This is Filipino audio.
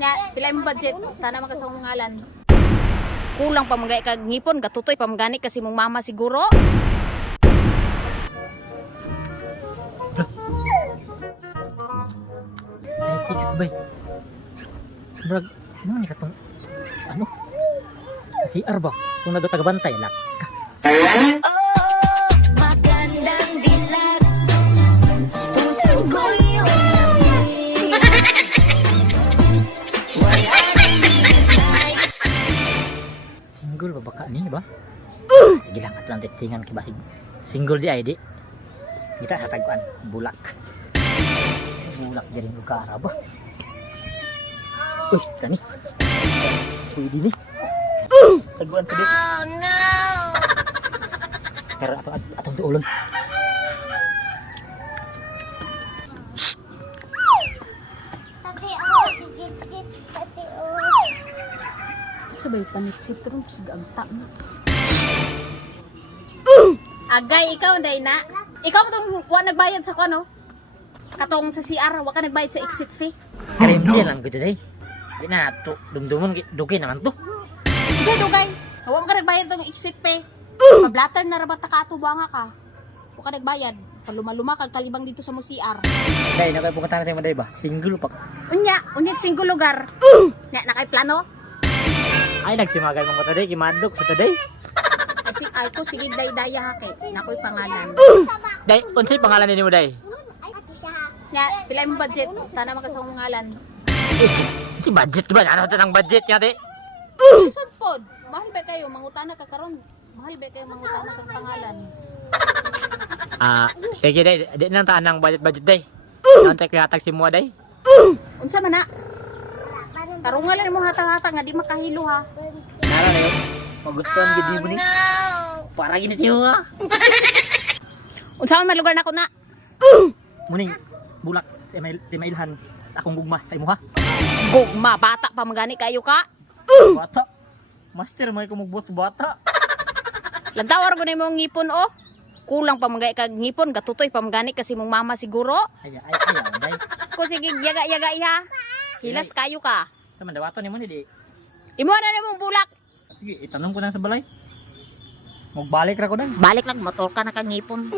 Nya, pila imong budget? Sana man ka sa akong ngalan. Kulang pa mga kag ngipon, gatutoy pa magani kasi mong mama siguro. Ay, chicks, bay. Brag, ano ni katong, ano? Si Arba, kung nagtagabantay lang. Magandang dilag. Puso ko Single ba baka ni ba? Sige lang, at lang titingan kibasig. Single di ay di. Kita sa taguan, bulak. Bulak jadi lugar ba? Uy, tani. Pwede ni. Taguan ko di. Oh no! Pero atong tuulon. Sabay panit citron sigagta mo. Agay ikaw day na. Ikaw mo tong wa nagbayad sa kuno. Katong sa CR, wa ka nagbayad sa exit fee. Karim dia lang gud day. Di na to dumdumon dugi naman to. Sige dugay. Wa ka nagbayad tong exit fee. Pablatter na ra ba ta ka ato banga ka? Wa ka nagbayad. Paluma-luma kag kalibang dito sa mo CR. Day na kay pugatan natin mo day ba? Single pa. Unya single lugar. Nya nakay plano. Ay nagsimagay mong mata day kimadok sa day. Kasi ay ko sige day-daya hake. Nakoy pangalan. Day, unsay pangalan nimo day? Nya, pila imong budget? Sana man ka sa akong ngalan. Si budget ba? Ano ito ng budget niya day? Isod pod. Mahal ba kayo mangutana ka karon? Mahal ba kayo mangutana kag pangalan? Sige day, di nang taan ng budget day. Nantay kayatag si mo day. Unsa man na? Karungalan mo hatang-hatang nga di makahilo ha. Nara na yun. Magustuhan gid mo ni. Para ginit niyo ha. Unsa man malugar nako na? Muning bulak timailhan akong gugma sa imo ha. Gugma bata pa magani kayo ka. Bata. Master may kumugbuot bata. Lantawar ko na imong ngipon oh. Kulang pa mga kag ngipon, gatutoy pa magani kasi mong mama siguro. Ay day. Ko sige yaga-yaga iha. Hilas kayo ka. Sama dawaton nimo ni di. Imo na nimong bulak. Sige, itanong ko na sa balay. Magbalik ra ko dan. Balik lang motor ka na kang ngipon.